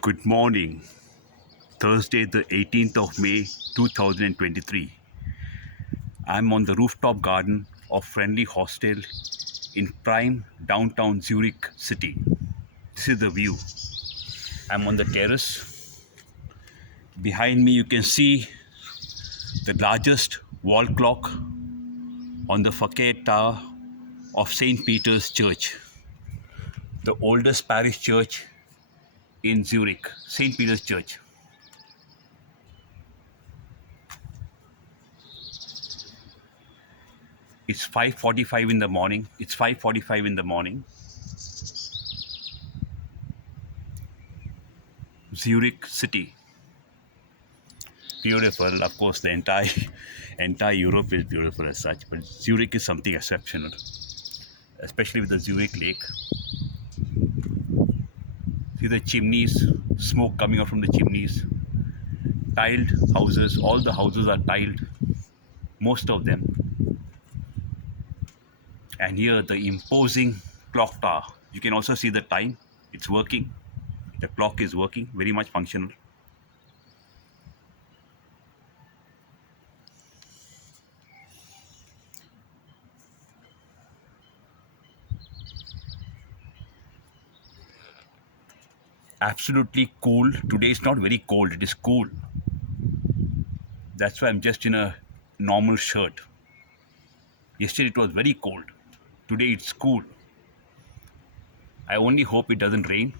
Good morning, Thursday, the 18th of May 2023. I'm on the rooftop garden of Friendly Hostel in prime downtown Zurich city. This is the view. I'm on the terrace. Behind me, you can see the largest wall clock on the facade tower of St. Peter's Church, the oldest parish church in Zurich, St. Peter's Church. It's 5:45 in the morning. It's 5:45 in the morning. Zurich city. Beautiful. Of course, the entire Europe is beautiful as such, but Zurich is something exceptional, especially with the Zurich Lake. See the chimneys, smoke coming out from the chimneys. Tiled houses. All the houses are tiled, most of them. And here the imposing clock tower. You can also see the time. It's working. The clock is working, very much functional. Absolutely cool. Today is not very cold. It is cool. That's why I'm just in a normal shirt. Yesterday it was very cold. Today it's cool. I only hope it doesn't rain.